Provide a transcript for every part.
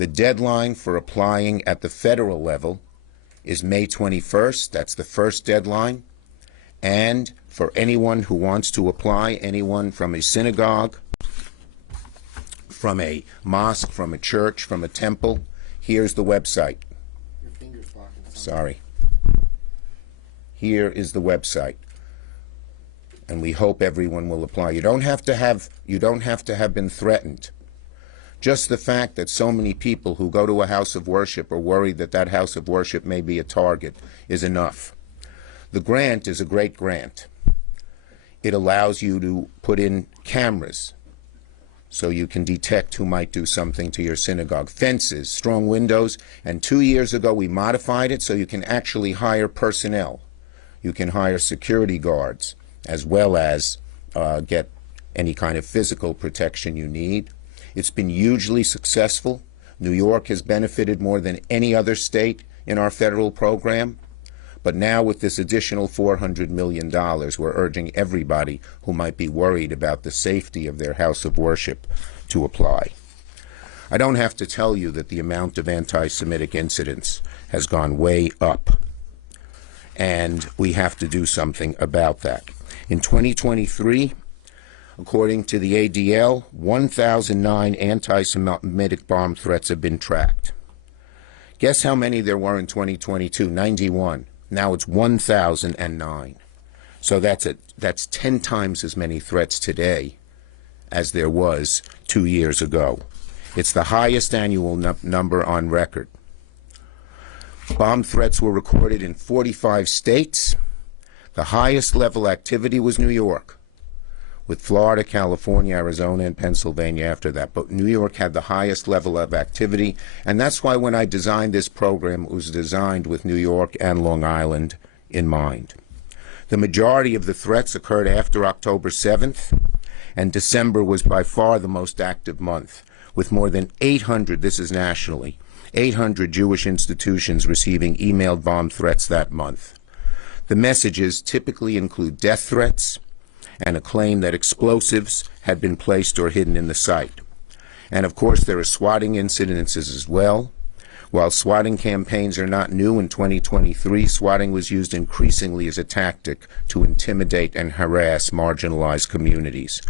The deadline for applying at the federal level is May 21st. That's the first deadline. And for anyone who wants to apply, anyone from a synagogue, from a mosque, from a church, from a temple, here's the website. Your finger's blocking something. Sorry. Here is the website. And we hope everyone will apply. You don't have to have been threatened. Just the fact that so many people who go to a house of worship are worried that that house of worship may be a target is enough. The grant is a great grant. It allows you to put in cameras so you can detect who might do something to your synagogue. Fences, strong windows, and 2 years ago we modified it so you can actually hire personnel. You can hire security guards as well as get any kind of physical protection you need. It's been hugely successful. New York has benefited more than any other state in our federal program. But now with this additional $400 million, we're urging everybody who might be worried about the safety of their house of worship to apply. I don't have to tell you that the amount of anti-Semitic incidents has gone way up, and we have to do something about that. In 2023, according to the ADL, 1,009 anti-Semitic bomb threats have been tracked. Guess how many there were in 2022? 91. Now it's 1,009. So that's 10 times as many threats today as there was 2 years ago. It's the highest annual number on record. Bomb threats were recorded in 45 states. The highest level activity was New York, with Florida, California, Arizona, and Pennsylvania after that. But New York had the highest level of activity, and that's why when I designed this program, it was designed with New York and Long Island in mind. The majority of the threats occurred after October 7th, and December was by far the most active month, with more than 800, this is nationally, 800 Jewish institutions receiving emailed bomb threats that month. The messages typically include death threats and a claim that explosives had been placed or hidden in the site. And of course, there are swatting incidences as well. While swatting campaigns are not new in 2023, swatting was used increasingly as a tactic to intimidate and harass marginalized communities,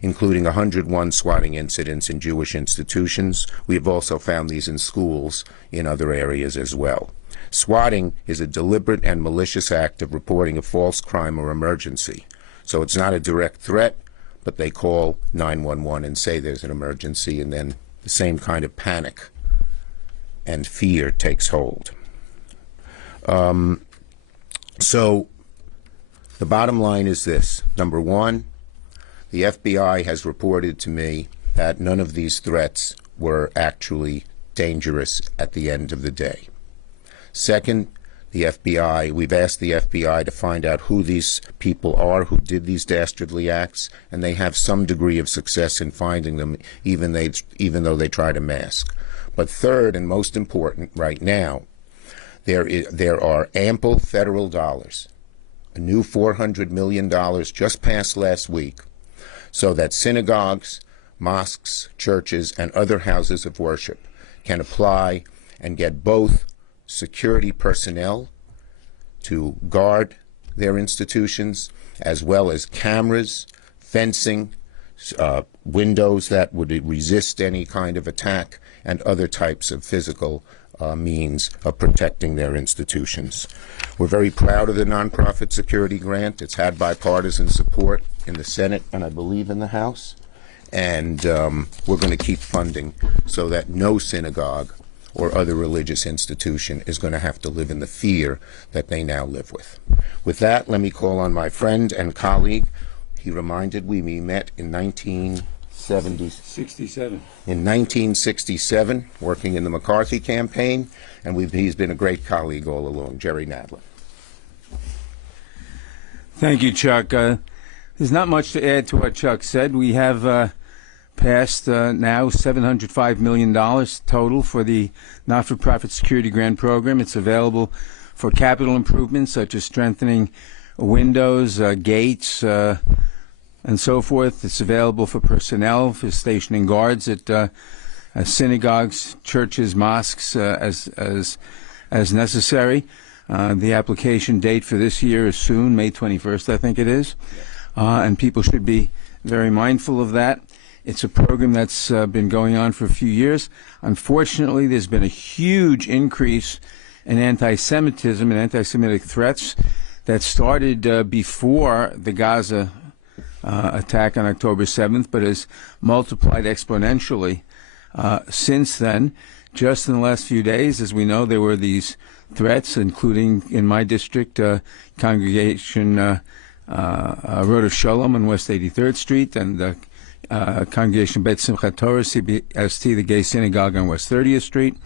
including 101 swatting incidents in Jewish institutions. We have also found these in schools in other areas as well. Swatting is a deliberate and malicious act of reporting a false crime or emergency. So it's not a direct threat, but they call 911 and say there's an emergency, and then the same kind of panic and fear takes hold. So the bottom line is this. Number one, the FBI has reported to me that none of these threats were actually dangerous at the end of the day. Second, the FBI, we've asked the FBI to find out who these people are who did these dastardly acts, and they have some degree of success in finding them, even though they try to mask. But third, and most important right now, there are ample federal dollars, a new $400 million just passed last week, so that synagogues, mosques, churches, and other houses of worship can apply and get both security personnel to guard their institutions, as well as cameras, fencing, windows that would resist any kind of attack, and other types of physical means of protecting their institutions. We're very proud of the nonprofit security grant. It's had bipartisan support in the Senate and I believe in the House. And we're going to keep funding so that no synagogue or other religious institution is going to have to live in the fear that they now live with. With that, let me call on my friend and colleague. He reminded we met in 1967. In 1967, working in the McCarthy campaign, and he's been a great colleague all along. Jerry Nadler. Thank you, Chuck. There's not much to add to what Chuck said. We have passed now $705 million total for the not-for-profit security grant program. It's available for capital improvements such as strengthening windows, gates, and so forth. It's available for personnel, for stationing guards at synagogues, churches, mosques as necessary. The application date for this year is soon, May 21st, I think it is, and people should be very mindful of that. It's a program that's been going on for a few years. Unfortunately, there's been a huge increase in anti-Semitism and anti-Semitic threats that started before the Gaza attack on October 7th, but has multiplied exponentially since then. Just in the last few days, as we know, there were these threats, including in my district, congregation Road Shalom on West 83rd Street, and the congregation Bet Simchat Torah, CBST, the gay synagogue on West 30th Street.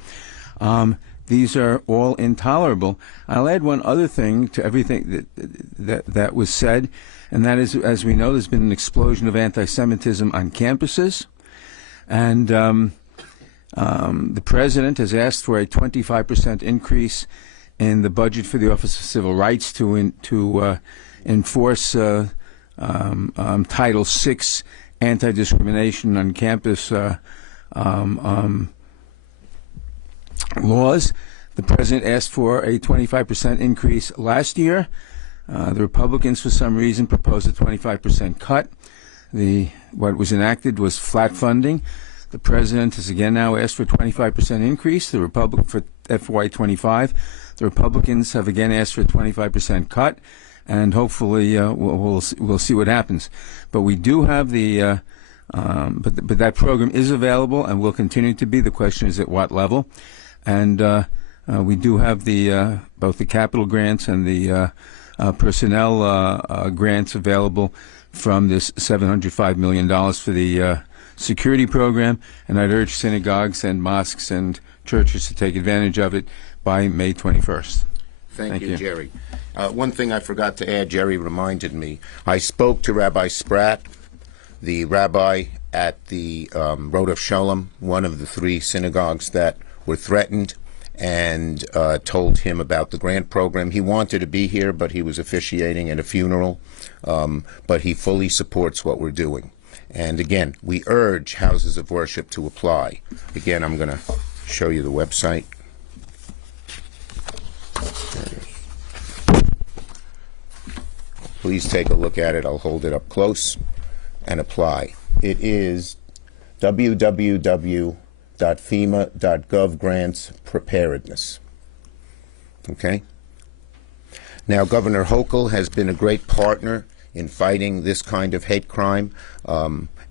These are all intolerable. I'll add one other thing to everything that was said, and that is, as we know, there's been an explosion of anti-Semitism on campuses, and the president has asked for a 25% increase in the budget for the Office of Civil Rights to enforce Title VI anti-discrimination on campus laws. The president asked for a 25% increase last year. The Republicans, for some reason, proposed a 25% cut. What was enacted was flat funding. The president has again now asked for a 25% increase. For FY25, the Republicans have again asked for a 25% cut, and hopefully we'll see what happens. But we do have but that program is available and will continue to be. The question is at what level, and we do have both the capital grants and the personnel grants available from this $705 million for the security program, and I'd urge synagogues and mosques and churches to take advantage of it by May 21st. Thank you, Jerry. One thing I forgot to add, Jerry reminded me. I spoke to Rabbi Spratt, the rabbi at the Road of Shalom, one of the 3 synagogues that were threatened, and told him about the grant program. He wanted to be here, but he was officiating at a funeral, but he fully supports what we're doing. And again, we urge houses of worship to apply. Again, I'm going to show you the website. There it is. Please take a look at it. I'll hold it up close and apply. It is www.fema.gov grants preparedness. Okay? Now, Governor Hochul has been a great partner in fighting this kind of hate crime,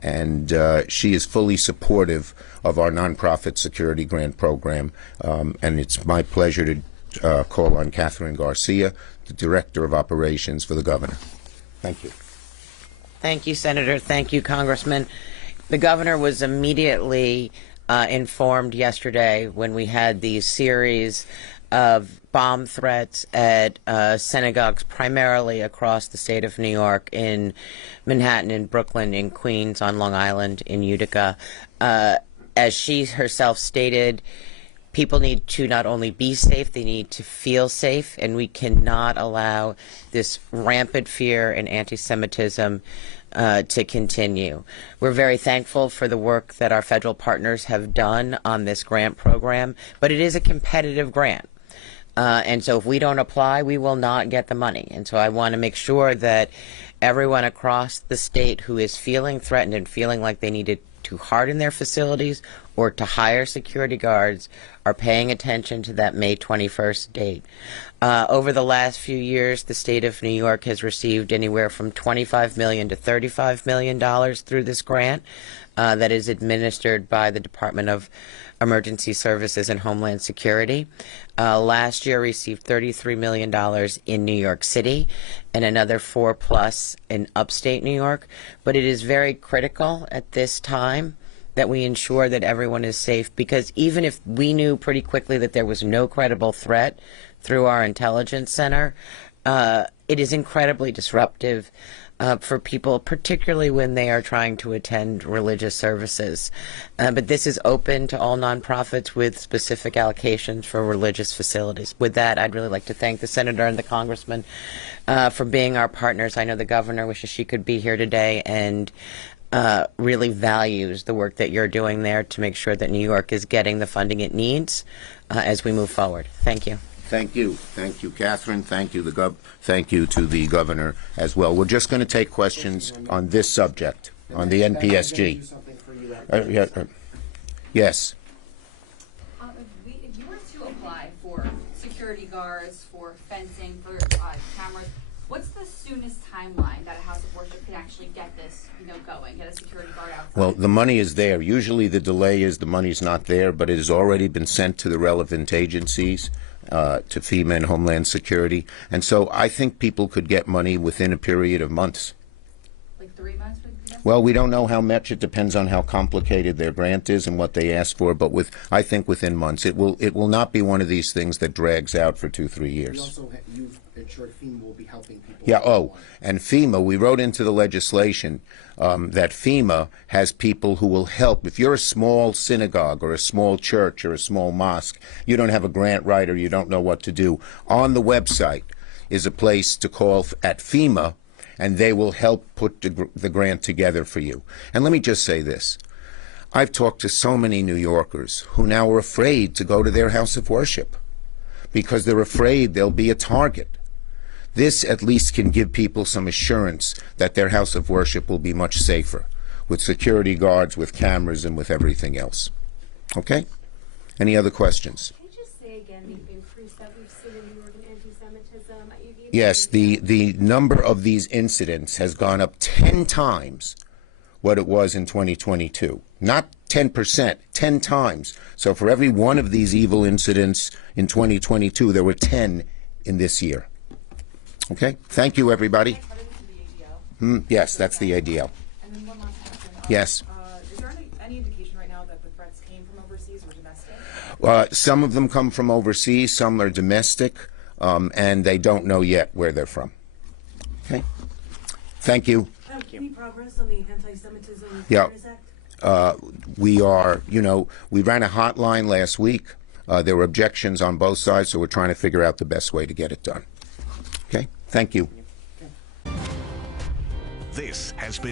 and she is fully supportive of our nonprofit security grant program, and it's my pleasure to call on Catherine Garcia, the Director of Operations for the Governor. Thank you. Thank you, Senator. Thank you, Congressman. The Governor was immediately informed yesterday when we had these series of bomb threats at synagogues primarily across the state of New York, in Manhattan, in Brooklyn, in Queens, on Long Island, in Utica. As she herself stated, people need to not only be safe, they need to feel safe, and we cannot allow this rampant fear and anti-Semitism to continue. We're very thankful for the work that our federal partners have done on this grant program, but it is a competitive grant. And so if we don't apply, we will not get the money. And so I want to make sure that everyone across the state who is feeling threatened and feeling like they needed to harden their facilities or to hire security guards are paying attention to that May 21st date. Over the last few years, the state of New York has received anywhere from $25 million to $35 million through this grant that is administered by the Department of Emergency Services and Homeland Security. Last year received $33 million in New York City and another $4+ in upstate New York. But it is very critical at this time that we ensure that everyone is safe, because even if we knew pretty quickly that there was no credible threat through our intelligence center, it is incredibly disruptive for people, particularly when they are trying to attend religious services. But this is open to all nonprofits with specific allocations for religious facilities. With that, I'd really like to thank the Senator and the Congressman for being our partners. I know the Governor wishes she could be here today, and really values the work that you're doing there to make sure that New York is getting the funding it needs as we move forward. Thank you. Thank you, Catherine. Thank you, thank you to the governor as well. We're just going to take questions on this subject, on the NPSG. Yes. If you were to apply for security guards, for fencing, for cameras, what's the soonest timeline that a house of worship can actually get this, going, get a security guard outside? Well, the money is there. Usually the delay is the money's not there, but it has already been sent to the relevant agencies, to FEMA and Homeland Security. And so I think people could get money within a period of months. Like 3 months? Well, we don't know how much. It depends on how complicated their grant is and what they ask for. But I think within months, it will not be one of these things that drags out for 2-3 years. You've ensured FEMA will be helping people. Yeah. Oh, and FEMA. We wrote into the legislation that FEMA has people who will help. If you're a small synagogue or a small church or a small mosque, you don't have a grant writer, you don't know what to do. On the website is a place to call at FEMA, and they will help put the grant together for you. And let me just say this. I've talked to so many New Yorkers who now are afraid to go to their house of worship because they're afraid they'll be a target. This at least can give people some assurance that their house of worship will be much safer, with security guards, with cameras, and with everything else. Okay? Any other questions? Can you just say again the increase that we've seen in New York in anti-Semitism? Yes, the number of these incidents has gone up 10 times what it was in 2022. Not 10%, 10 times. So for every one of these evil incidents in 2022, there were 10 in this year. Okay? Thank you, everybody. Yes, that's the ADL. And then one last question. Yes. Is there any indication right now that the threats came from overseas or domestic? Some of them come from overseas, some are domestic, and they don't know yet where they're from. Okay? Thank you. Any progress on the Anti-Semitism Yeah. Awareness Act? We are, we ran a hotline last week. There were objections on both sides, so we're trying to figure out the best way to get it done. Okay? Thank you. This has been